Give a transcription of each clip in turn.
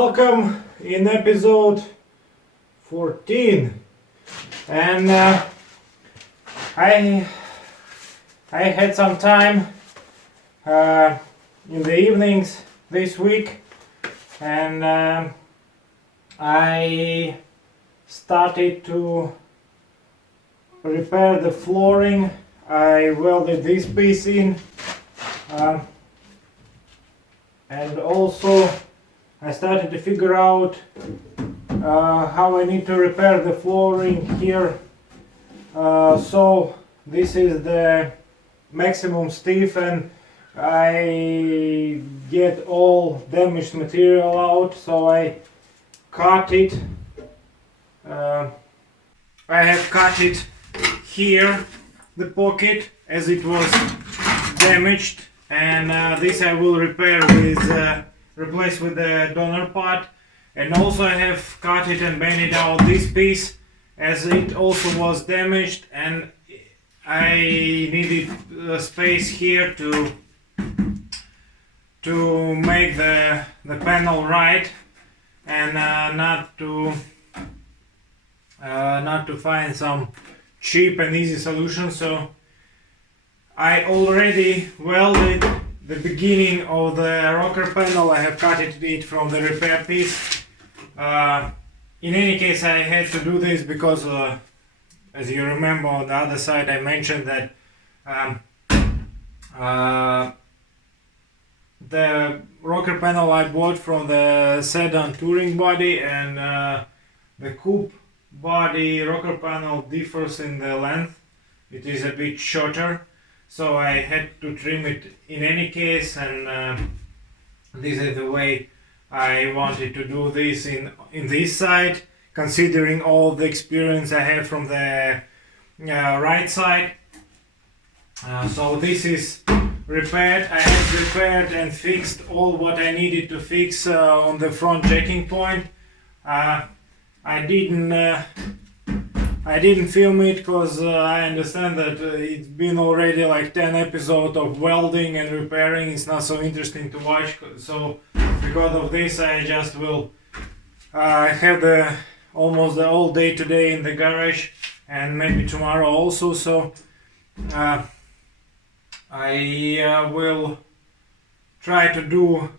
Welcome in episode 14, and I had some time in the evenings this week, and I started to repair the flooring. I welded this piece in, and also I started to figure out how I need to repair the flooring here. So this is the maximum stiff, and I get all damaged material out, so I cut it. I have cut it here, the pocket, as it was damaged, and this I will repair with replace with the donor part. And also I have cut it and bent it out this piece, as it also was damaged, and I needed space here to make the panel right, and not to find some cheap and easy solution. So I already welded the beginning of the rocker panel. I have cut it from the repair piece. In any case, I had to do this because as you remember, on the other side I mentioned that the rocker panel I bought from the sedan touring body, and the coupe body rocker panel differs in the length. It is a bit shorter, so I had to trim it in any case, and this is the way I wanted to do this in this side, considering all the experience I have from the right side. So this is repaired. I have repaired and fixed all what I needed to fix on the front jacking point. I didn't film it because I understand that it's been already like 10 episodes of welding and repairing. It's not so interesting to watch, so because of this I just will have almost the whole day today in the garage, and maybe tomorrow also. So I will try to do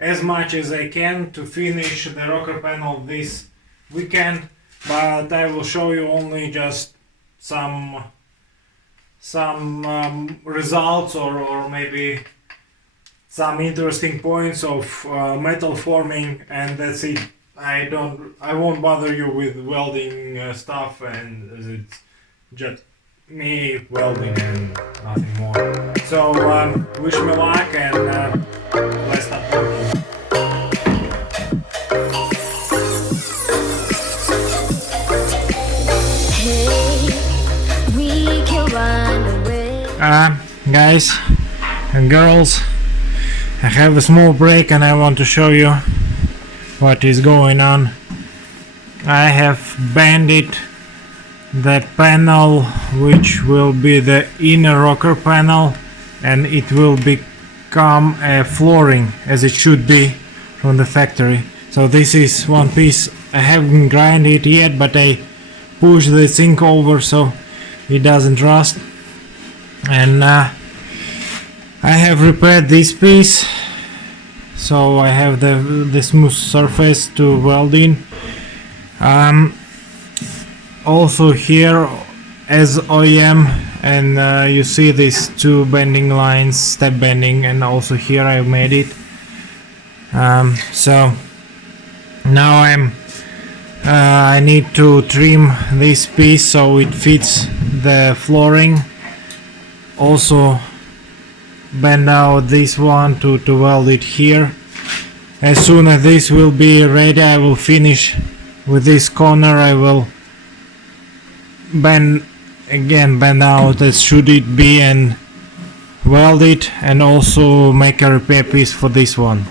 as much as I can to finish the rocker panel this weekend, but I will show you only just some results, or maybe some interesting points of metal forming, and that's it. I won't bother you with welding stuff, and it's just me welding and nothing more. So wish me luck, and let's start working. Guys and girls, I have a small break and I want to show you what is going on. I have banded the panel, which will be the inner rocker panel, and it will become a flooring as it should be from the factory. So this is one piece. I haven't grinded it yet, but I push the zinc over so it doesn't rust, and I have repaired this piece, so I have the smooth surface to weld in. Also here as OEM, and you see these two bending lines, step bending, and also here I made it. So now I need to trim this piece so it fits the flooring. Also bend out this one to weld it here. As soon as this will be ready, I will finish with this corner. I will bend out as should it be and weld it, and also make a repair piece for this one.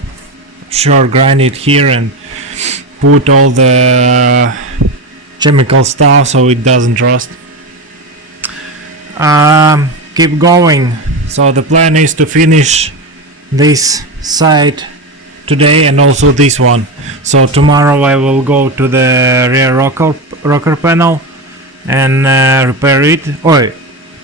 Sure, grind it here and put all the chemical stuff so it doesn't rust. Keep going. So the plan is to finish this side today, and also this one. So tomorrow I will go to the rear rocker panel and repair it. Oh,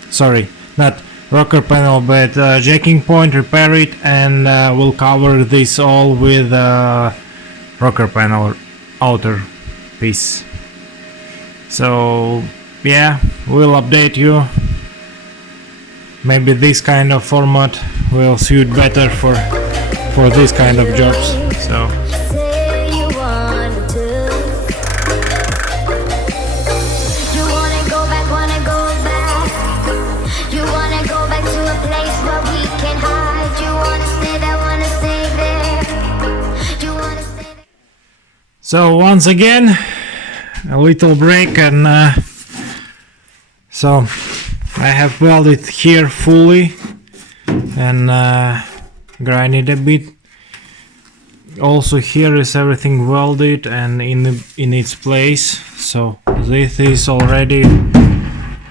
sorry, not rocker panel, but jacking point, repair it, and we'll cover this all with rocker panel outer piece. So yeah, we'll update you. Maybe this kind of format will suit better for this kind of jobs. So so once again, a little break, and so I have welded here fully and grinded a bit. Also here is everything welded and in its place. So this is already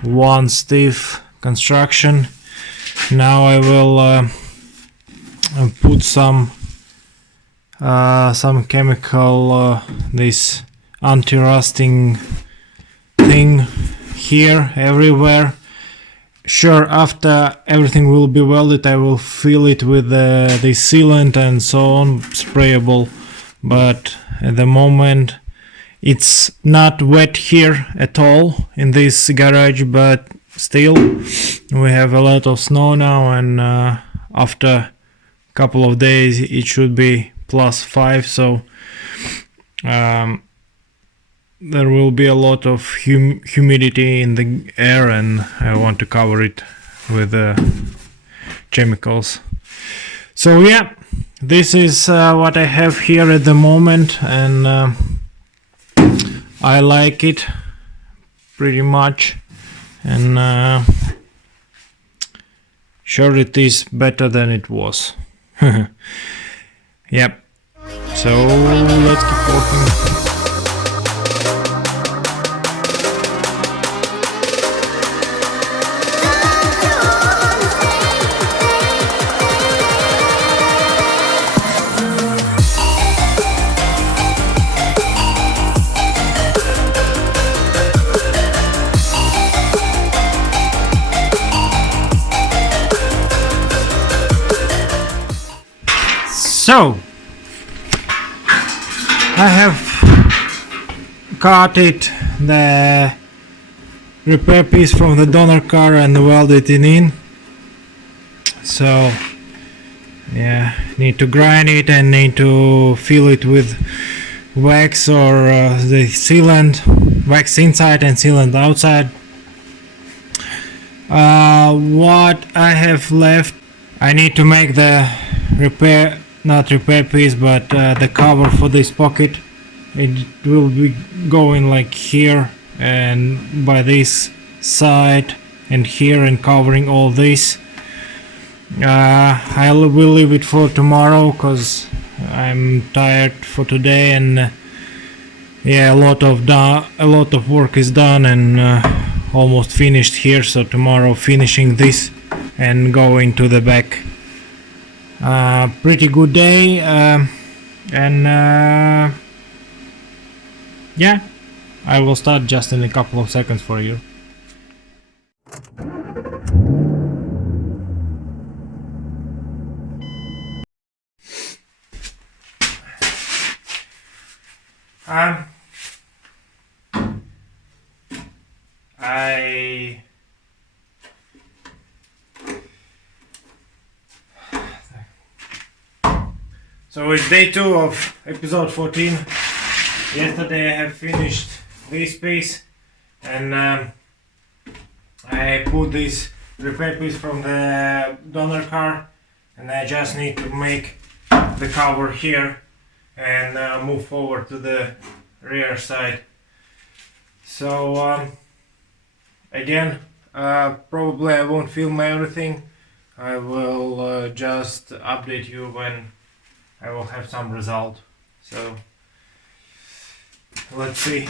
one stiff construction. Now I will put some chemical, this anti-rusting thing here everywhere. Sure, after everything will be welded, I will fill it with the sealant and so on, sprayable, but at the moment it's not wet here at all in this garage, but still we have a lot of snow now, and after a couple of days it should be +5, so there will be a lot of humidity in the air, and I want to cover it with chemicals. So yeah, this is what I have here at the moment, and I like it pretty much, and sure it is better than it was. Yep, so let's keep working. So I have cut the repair piece from the donor car and welded it in. So yeah, need to grind it and need to fill it with wax or the sealant, wax inside and sealant outside. What I have left, I need to make the not repair piece, but the cover for this pocket. It will be going like here and by this side and here, and covering all this. I will leave it for tomorrow because I'm tired for today, and yeah, a lot of work is done and almost finished here. So tomorrow finishing this and going to the back. Pretty good day, and yeah, I will start just in a couple of seconds for you. So it's day 2 of episode 14. Yesterday I have finished this piece, and I put this repair piece from the donor car, and I just need to make the cover here and move forward to the rear side. So again, probably I won't film everything. I will just update you when I will have some result. So let's see.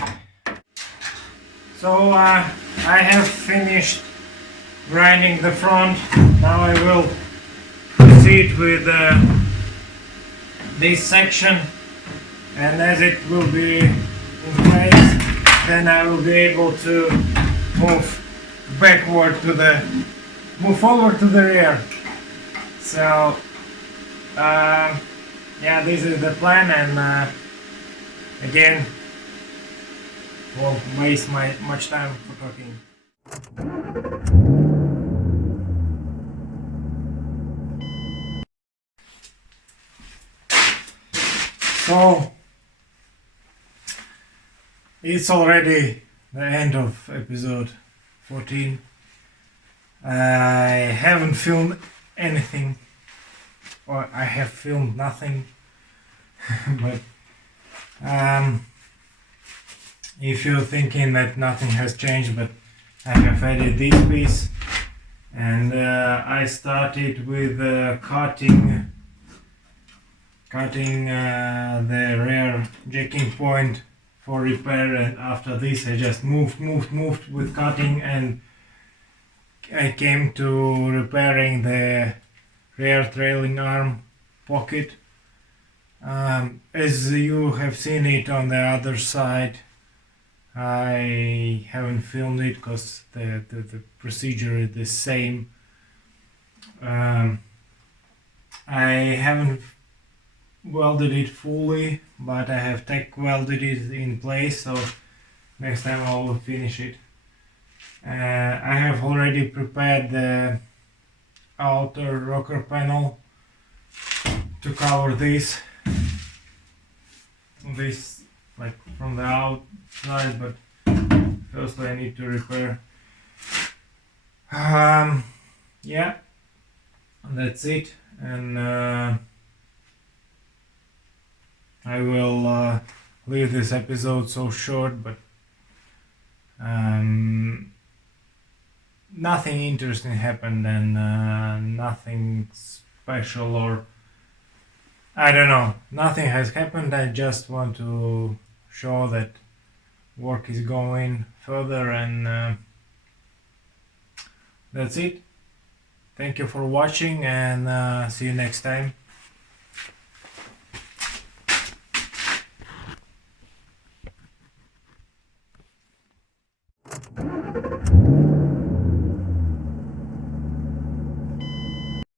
So I have finished grinding the front. Now I will proceed with this section, and as it will be in place, then I will be able to move forward to the rear. So yeah, this is the plan, and again, won't waste much time for talking. So it's already the end of episode 14. I haven't filmed anything, or I have filmed nothing, but if you're thinking that nothing has changed, but I have added this piece, and I started with cutting the rear jacking point for repair, and after this I just moved with cutting, and I came to repairing the rear trailing arm pocket. As you have seen it on the other side, I haven't filmed it because the procedure is the same. I haven't welded it fully, but I have tack welded it in place, so next time I will finish it. I have already prepared the outer rocker panel to cover this like from the outside, but first I need to repair. Yeah, that's it, and I will leave this episode so short, but nothing interesting happened, and nothing special, or I don't know, nothing has happened. I just want to show that work is going further, and that's it. Thank you for watching, and see you next time.